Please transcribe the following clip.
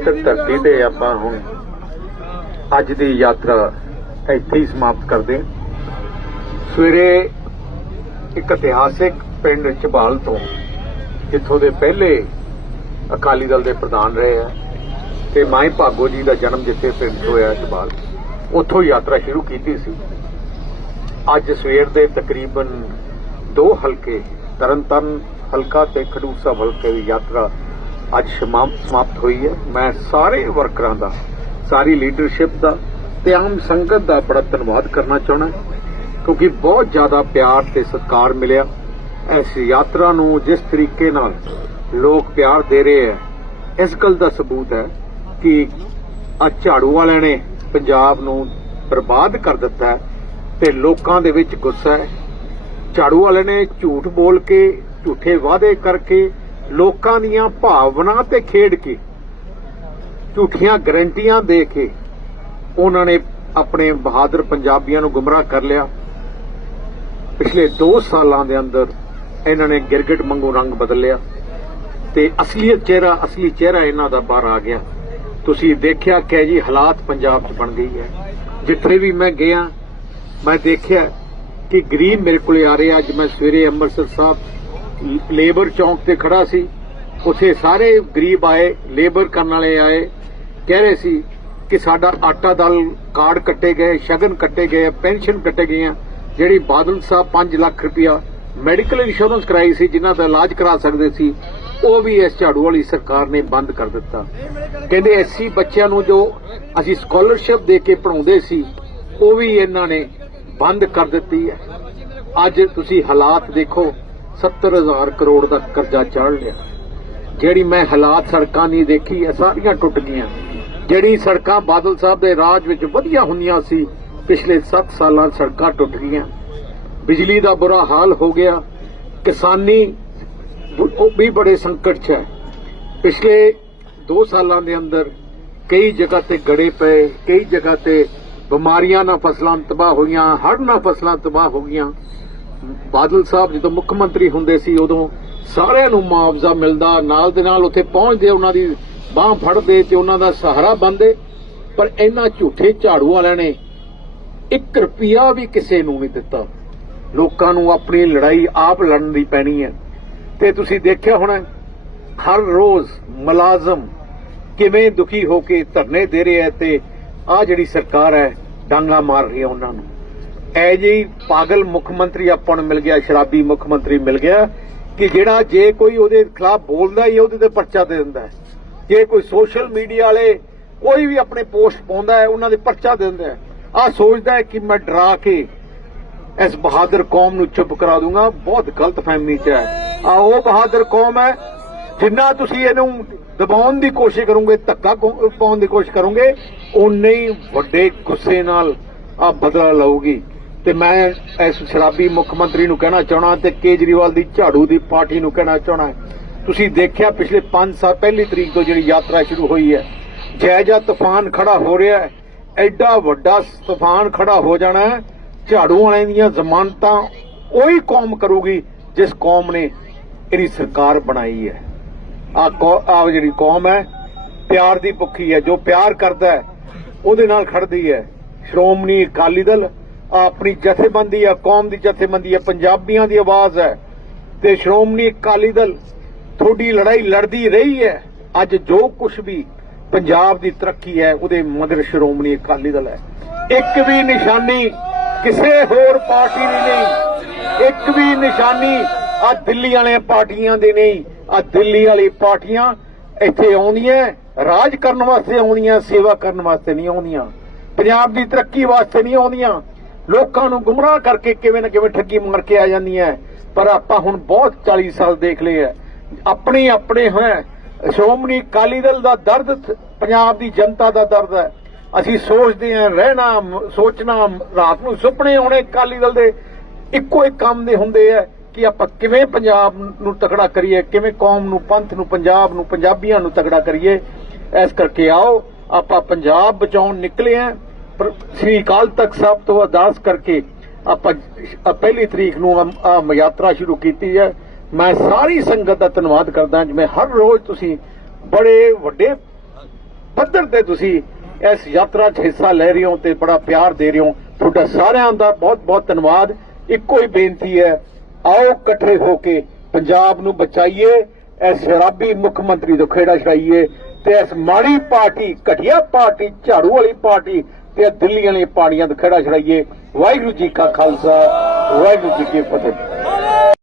ਪਵਿੱਤਰ ਧਰਤੀ ਤੇ ਆਪਾਂ ਹੁਣ ਅੱਜ ਦੀ ਯਾਤਰਾ ਇੱਥੇ ਹੀ ਸਮਾਪਤ ਕਰਦੇ ਸਵੇਰੇ ਇੱਕ ਇਤਿਹਾਸਿਕ ਪਿੰਡ ਚਬਾਲ ਤੋਂ ਜਿੱਥੋਂ ਦੇ ਪਹਿਲੇ ਅਕਾਲੀ ਦਲ ਦੇ ਪ੍ਰਧਾਨ ਰਹੇ ਆ ਤੇ ਮਾਈ ਭਾਗੋ ਜੀ ਦਾ ਜਨਮ ਜਿੱਥੇ ਪਿੰਡ 'ਚ ਹੋਇਆ ਚਬਾਲ ਉੱਥੋਂ ਯਾਤਰਾ ਸ਼ੁਰੂ ਕੀਤੀ ਸੀ। ਅੱਜ ਸਵੇਰ ਦੇ ਤਕਰੀਬਨ ਦੋ ਹਲਕੇ ਤਰਨਤਨ ਹਲਕਾ ਤੇ ਖਡੂਰ ਸਾਹਿਬ ਹਲਕੇ ਦੀ ਯਾਤਰਾ ਅੱਜ ਸਮਾਪ- ਸਮਾਪਤ ਹੋਈ ਹੈ। ਮੈਂ ਸਾਰੇ ਵਰਕਰਾਂ ਦਾ, ਸਾਰੀ ਲੀਡਰਸ਼ਿਪ ਦਾ ਤੇ ਆਮ ਸੰਗਤ ਦਾ ਬੜਾ ਧੰਨਵਾਦ ਕਰਨਾ ਚਾਹਣਾ ਕਿਉਂਕਿ ਬਹੁਤ ਜ਼ਿਆਦਾ ਪਿਆਰ ਤੇ ਸਤਿਕਾਰ ਮਿਲਿਆ। ਇਸ ਯਾਤਰਾ ਨੂੰ ਜਿਸ ਤਰੀਕੇ ਨਾਲ ਲੋਕ ਪਿਆਰ ਦੇ ਰਹੇ ਹੈ, ਇਸ ਗੱਲ ਦਾ ਸਬੂਤ ਹੈ ਕਿ ਆ ਝਾੜੂ ਵਾਲਿਆਂ ਨੇ ਪੰਜਾਬ ਨੂੰ ਬਰਬਾਦ ਕਰ ਦਿੱਤਾ ਹੈ ਤੇ ਲੋਕਾਂ ਦੇ ਵਿੱਚ ਗੁੱਸਾ ਹੈ। ਝਾੜੂ ਵਾਲੇ ਨੇ ਝੂਠ ਬੋਲ ਕੇ, ਝੂਠੇ ਵਾਅਦੇ ਕਰਕੇ ਲੋਕਾਂ ਦੀਆਂ ਭਾਵਨਾ ਤੇ ਖੇਡ ਕੇ, ਝੂਠੀਆਂ ਗਰੰਟੀਆਂ ਦੇ ਕੇ ਉਹਨਾਂ ਨੇ ਆਪਣੇ ਬਹਾਦਰ ਪੰਜਾਬੀਆਂ ਨੂੰ ਗੁੰਮਰਾਹ ਕਰ ਲਿਆ। ਪਿਛਲੇ 2 ਸਾਲਾਂ ਦੇ ਅੰਦਰ ਇਹਨਾਂ ਨੇ ਗਿਰਗਟ ਮੰਗੂ ਰੰਗ ਬਦਲ ਲਿਆ ਤੇ ਅਸਲੀਅਤ ਚਿਹਰਾ, ਅਸਲੀ ਚਿਹਰਾ ਇਹਨਾਂ ਦਾ ਬਾਹਰ ਆ ਗਿਆ। ਤੁਸੀਂ ਦੇਖਿਆ ਕਿ ਜੀ ਹਾਲਾਤ ਪੰਜਾਬ 'ਚ ਬਣ ਗਈ ਹੈ। ਜਿੱਥੇ ਵੀ ਮੈਂ ਗਿਆ, ਮੈਂ ਦੇਖਿਆ ਕਿ ਗਰੀਬ ਮੇਰੇ ਕੋਲੇ ਆ ਰਹੇ। ਅੱਜ ਮੈਂ ਸਵੇਰੇ ਅੰਮ੍ਰਿਤਸਰ ਸਾਹਿਬ ਲੇਬਰ ਚੌਂਕ ਤੇ ਖੜਾ ਸੀ। ਉਥੇ ਸਾਰੇ ਗਰੀਬ ਆਏ, ਲੇਬਰ ਕਰਨ ਵਾਲੇ ਆਏ। ਕਹਿ ਰਹੇ ਸੀ ਕਿ ਸਾਡਾ ਆਟਾ ਦਲ ਕਾਰਡ ਕੱਟੇ ਗਏ, ਸ਼ਗਨ ਕੱਟੇ ਗਏ, ਪੈਨਸ਼ਨ ਕੱਟੇ ਗਈਆਂ ਜਿਹੜੀ ਬਾਦਲ ਸਾਹਿਬ 5 ਲੱਖ ਰੁਪਇਆ ਮੈਡੀਕਲ ਇੰਸ਼ੋਰੈਂਸ ਕਰਾਈ ਸੀ, ਜਿਨ੍ਹਾਂ ਦਾ ਇਲਾਜ ਕਰਾ ਸਕਦੇ ਸੀ, ਉਹ ਵੀ ਇਸ ਝਾੜੂ ਵਾਲੀ ਸਰਕਾਰ ਨੇ ਬੰਦ ਕਰ ਦਿੱਤਾ। ਕਹਿੰਦੇ ਐਸਸੀ ਬੱਚਿਆਂ ਨੂੰ ਜੋ ਅਸੀਂ ਸਕਾਲਰਸ਼ਿਪ ਦੇ ਕੇ ਪੜਾਉਂਦੇ ਸੀ, ਉਹ ਵੀ ਇਹਨਾਂ ਨੇ ਬੰਦ ਕਰ ਦਿੱਤੀ ਹੈ। ਅੱਜ ਤੁਸੀਂ ਹਾਲਾਤ ਦੇਖੋ 70000 ਕਰੋੜ ਦਾ ਕਰਜ਼ਾ ਚੜ੍ਹ ਲਿਆ। ਜਿਹੜੀ ਮੈਂ ਹਾਲਾਤ ਸੜਕਾਂ ਦੀ ਦੇਖੀ, ਇਹ ਸਾਰੀਆਂ ਟੁੱਟ ਗਈਆਂ। ਜਿਹੜੀ ਸੜਕਾਂ ਬਾਦਲ ਸਾਹਿਬ ਦੇ ਰਾਜ ਵਿੱਚ ਵਧੀਆ ਹੁੰਦੀਆਂ ਸੀ, ਪਿਛਲੇ 7 ਸਾਲਾਂ ਸੜਕਾਂ ਟੁੱਟ ਗਈਆਂ। ਬਿਜਲੀ ਦਾ ਬੁਰਾ ਹਾਲ ਹੋ ਗਿਆ। ਕਿਸਾਨੀ ਉਹ ਵੀ ਬੜੇ ਸੰਕਟ 'ਚ ਹੈ। ਪਿਛਲੇ 2 ਸਾਲਾਂ ਦੇ ਅੰਦਰ ਕਈ ਜਗ੍ਹਾ ਤੇ ਗੜੇ ਪਏ, ਕਈ ਜਗ੍ਹਾ ਤੇ ਬਿਮਾਰੀਆਂ ਨਾਲ ਫਸਲਾਂ ਤਬਾਹ ਹੋਈਆਂ, ਹੜ੍ਹ ਨਾਲ ਫਸਲਾਂ ਤਬਾਹ ਹੋ ਗਈਆਂ। ਬਾਦਲ ਸਾਹਿਬ ਜਦੋਂ ਮੁੱਖ ਮੰਤਰੀ ਹੁੰਦੇ ਸੀ, ਉਦੋਂ ਸਾਰਿਆਂ ਨੂੰ ਮੁਆਵਜ਼ਾ ਮਿਲਦਾ, ਨਾਲ ਦੇ ਨਾਲ ਉੱਥੇ ਪਹੁੰਚਦੇ, ਉਹਨਾਂ ਦੀ ਬਾਹ ਫੜਦੇ ਤੇ ਉਹਨਾਂ ਦਾ ਸਹਾਰਾ ਬੰਦੇ ਪਰ ਇਹਨਾਂ ਝੂਠੇ ਝਾੜੂ ਵਾਲਿਆਂ ਨੇ 1 ਰੁਪਿਆ ਵੀ ਕਿਸੇ ਨੂੰ ਨਹੀਂ ਦਿੱਤਾ। ਲੋਕਾਂ ਨੂੰ ਆਪਣੀ ਲੜਾਈ ਆਪ ਲੜਨ ਦੀ ਪੈਣੀ ਹੈ। ਤੇ ਤੁਸੀਂ ਦੇਖਿਆ ਹੋਣਾ, ਹਰ ਰੋਜ਼ ਮੁਲਾਜ਼ਮ ਕਿਵੇਂ ਦੁਖੀ ਹੋ ਕੇ ਧਰਨੇ ਦੇ ਰਹੇ ਹੈ ਤੇ ਆ ਜਿਹੜੀ ਸਰਕਾਰ ਹੈ, ਡਾਂਗਾ ਮਾਰ ਰਹੀ ਹੈ ਉਹਨਾਂ ਨੂੰ। ਐ ਜੀ ਪਾਗਲ ਮੁੱਖ ਮੰਤਰੀ ਆਪਾਂ ਨੂੰ ਮਿਲ ਗਿਆ, ਸ਼ਰਾਬੀ ਮੁੱਖ ਮੰਤਰੀ ਮਿਲ ਗਿਆ ਕਿ ਜਿਹੜਾ ਜੇ ਕੋਈ ਉਹਦੇ ਖਿਲਾਫ ਬੋਲਦਾ ਹੀ ਉਹਦੇ ਤੇ ਪਰਚਾ ਦੇ ਦਿੰਦਾ ਜੇ ਕੋਈ ਸੋਸ਼ਲ ਮੀਡੀਆ ਵਾਲੇ ਕੋਈ ਵੀ ਆਪਣੇ ਪੋਸਟ ਪਾਉਂਦਾ ਹੈ, ਉਹਨਾਂ ਦੇ ਪਰਚਾ ਦੇ ਦਿੰਦਾ ਹੈ। ਆ ਸੋਚਦਾ ਹੈ ਕਿ ਮੈਂ ਡਰਾ ਕੇ ਇਸ ਬਹਾਦਰ ਕੌਮ ਨੂੰ ਚੁੱਪ ਕਰਾ ਦੂੰਗਾ। ਬਹੁਤ ਗਲਤ ਫਹਿਮੀ ਚ ਹੈ। ਆ ਉਹ ਬਹਾਦਰ ਕੌਮ ਹੈ, ਜਿੰਨਾ ਤੁਸੀਂ ਇਹਨੂੰ ਦਬਾਉਣ ਦੀ ਕੋਸ਼ਿਸ਼ ਕਰੋਗੇ, ਧੱਕਾ ਪਾਉਣ ਦੀ ਕੋਸ਼ਿਸ਼ ਕਰੋਗੇ ਉਨੇ ਹੀ ਵੱਡੇ ਗੁੱਸੇ ਨਾਲ ਆ ਬਦਲਾ ਲਊਗੀ। ਤੇ ਮੈਂ ਇਸ ਸ਼ਰਾਬੀ ਮੁੱਖ ਮੰਤਰੀ ਨੂੰ ਕਹਿਣਾ ਚਾਹਣਾ ਤੇ ਕੇਜਰੀਵਾਲ ਦੀ ਝਾੜੂ ਦੀ ਪਾਰਟੀ ਨੂੰ ਕਹਿਣਾ ਚਾਹਣਾ। ਤੁਸੀਂ ਦੇਖਿਆ ਪਿਛਲੇ 5 ਸਾਲ ਪਹਿਲੀ ਤਰੀਕ ਤੋਂ ਜਿਹੜੀ ਯਾਤਰਾ ਸ਼ੁਰੂ ਹੋਈ ਹੈ, ਜਾਇਜਾ ਤੂਫਾਨ ਖੜਾ ਹੋ ਰਿਹਾ ਹੈ, ਐਡਾ ਵੱਡਾ ਤੂਫਾਨ ਖੜਾ ਹੋ ਜਾਣਾ ਝਾੜੂ ਵਾਲਿਆਂ ਦੀਆਂ ਜ਼ਮਾਨਤਾਂ ਉਹੀ ਕੌਮ ਕਰੂਗੀ ਜਿਸ ਕੌਮ ਨੇ ਇਹਦੀ ਸਰਕਾਰ ਬਣਾਈ ਹੈ। ਆ ਆ ਜਿਹੜੀ ਕੌਮ ਹੈ, ਪਿਆਰ ਦੀ ਭੁੱਖੀ ਹੈ, ਜੋ ਪਿਆਰ ਕਰਦਾ ਹੈ, ਉਹਦੇ ਨਾਲ ਖੜਦੀ ਹੈ। ਸ਼੍ਰੋਮਣੀ ਅਕਾਲੀ ਦਲ ਆਪਣੀ ਜਥੇਬੰਦੀ ਹੈ ਕੌਮ ਦੀ ਜਥੇਬੰਦੀ ਹੈ ਪੰਜਾਬੀਆਂ ਦੀ ਆਵਾਜ਼ ਹੈ ਤੇ ਸ਼੍ਰੋਮਣੀ ਅਕਾਲੀ ਦਲ ਥੋੜੀ ਲੜਾਈ ਲੜਦੀ ਰਹੀ ਹੈ। ਅੱਜ ਜੋ ਕੁਝ ਵੀ ਪੰਜਾਬ ਦੀ ਤਰੱਕੀ ਹੈ, ਉਹਦੇ ਮਗਰ ਸ਼੍ਰੋਮਣੀ ਅਕਾਲੀ ਦਲ ਹੈ। ਇੱਕ ਵੀ ਨਿਸ਼ਾਨੀ ਕਿਸੇ ਹੋਰ ਪਾਰਟੀ ਦੀ ਨਹੀਂ। ਇੱਕ ਵੀ ਨਿਸ਼ਾਨੀ ਆ ਦਿੱਲੀ ਵਾਲੀਆਂ ਪਾਰਟੀਆਂ ਦੀ ਨਹੀਂ। ਆ ਦਿੱਲੀ ਵਾਲੀ ਪਾਰਟੀਆਂ ਇੱਥੇ ਆਉਂਦੀਆਂ, ਰਾਜ ਕਰਨ ਵਾਸਤੇ ਆਉਂਦੀਆਂ, ਸੇਵਾ ਕਰਨ ਵਾਸਤੇ ਨਹੀਂ ਆਉਂਦੀਆਂ। ਪੰਜਾਬ ਦੀ ਤਰੱਕੀ ਵਾਸਤੇ ਨਹੀਂ ਆਉਂਦੀਆਂ। ਲੋਕਾਂ ਨੂੰ ਗੁੰਮਰਾਹ ਕਰਕੇ ਕਿਵੇਂ ਨਾ ਕਿਵੇਂ ਠੱਗੀ ਮਾਰ ਕੇ ਆ ਜਾਂਦੀਆਂ ਪਰ ਆਪਾਂ ਹੁਣ ਬਹੁਤ 40 ਸਾਲ ਦੇਖ ਲਏ ਆ ਆਪਣੇ ਆਪਣੇ ਹੈ। ਸ਼੍ਰੋਮਣੀ ਅਕਾਲੀ ਦਲ ਦਾ ਦਰਦ ਪੰਜਾਬ ਦੀ ਜਨਤਾ ਦਾ ਦਰਦ ਹੈ। ਅਸੀਂ ਸੋਚਦੇ ਹਾਂ, ਰਹਿਣਾ ਸੋਚਣਾ, ਰਾਤ ਨੂੰ ਸੁਪਨੇ ਆਉਣੇ ਅਕਾਲੀ ਦਲ ਦੇ। ਇੱਕੋ ਇੱਕ ਕੰਮ ਦੇ ਹੁੰਦੇ ਆ ਕਿ ਆਪਾਂ ਕਿਵੇਂ ਪੰਜਾਬ ਨੂੰ ਤਕੜਾ ਕਰੀਏ, ਕਿਵੇਂ ਕੌਮ ਨੂੰ, ਪੰਥ ਨੂੰ, ਪੰਜਾਬ ਨੂੰ, ਪੰਜਾਬੀਆਂ ਨੂੰ ਤਕੜਾ ਕਰੀਏ। ਇਸ ਕਰਕੇ ਆਓ, ਆਪਾਂ ਪੰਜਾਬ ਬਚਾਉਣ ਨਿਕਲੇ ਆ ਸ੍ਰੀ ਅਕਾਲ ਤਖਤ ਸਾਹਿਬ ਤੋਂ ਅਰਦਾਸ ਕਰਕੇ ਆਪਾਂ ਪਹਿਲੀ ਤਰੀਕ ਨੂੰ ਆ ਯਾਤਰਾ ਸ਼ੁਰੂ ਕੀਤੀ ਹੈ। ਮੈਂ ਸਾਰੀ ਸੰਗਤ ਦਾ ਧੰਨਵਾਦ ਕਰਦਾ ਜਿਵੇਂ ਹਰ ਰੋਜ਼ ਤੁਸੀਂ ਬੜੇ ਵੱਡੇ ਪੱਧਰ ਤੇ ਤੁਸੀਂ ਇਸ ਯਾਤਰਾ 'ਚ ਹਿੱਸਾ ਲੈ ਰਹੇ ਹੋ ਤੇ ਬੜਾ ਪਿਆਰ ਦੇ ਰਹੇ ਹੋ। ਤੁਹਾਡਾ ਸਾਰਿਆਂ ਦਾ ਬਹੁਤ ਬਹੁਤ ਧੰਨਵਾਦ। ਇੱਕੋ ਹੀ ਬੇਨਤੀ ਹੈ, ਆਓ ਇਕੱਠੇ ਹੋ ਕੇ ਪੰਜਾਬ ਨੂੰ ਬਚਾਈਏ, ਇਸ ਸ਼ਰਾਬੀ ਮੁੱਖ ਮੰਤਰੀ ਤੋਂ ਖੇੜਾ ਛਾਈਏ ਤੇ ਇਸ ਮਾੜੀ ਪਾਰਟੀ, ਘਟੀਆ ਪਾਰਟੀ, ਝਾੜੂ ਵਾਲੀ ਪਾਰਟੀ ਇਹ ਦਿੱਲੀ ਵਾਲੀ ਪਹਾੜੀਆਂ ਤੋਂ ਖੇੜਾ ਛਡਾਈਏ ਵਾਹਿਗੁਰੂ ਜੀ ਕਾ ਖਾਲਸਾ, ਵਾਹਿਗੁਰੂ ਜੀ ਕੀ ਫਤਿਹ।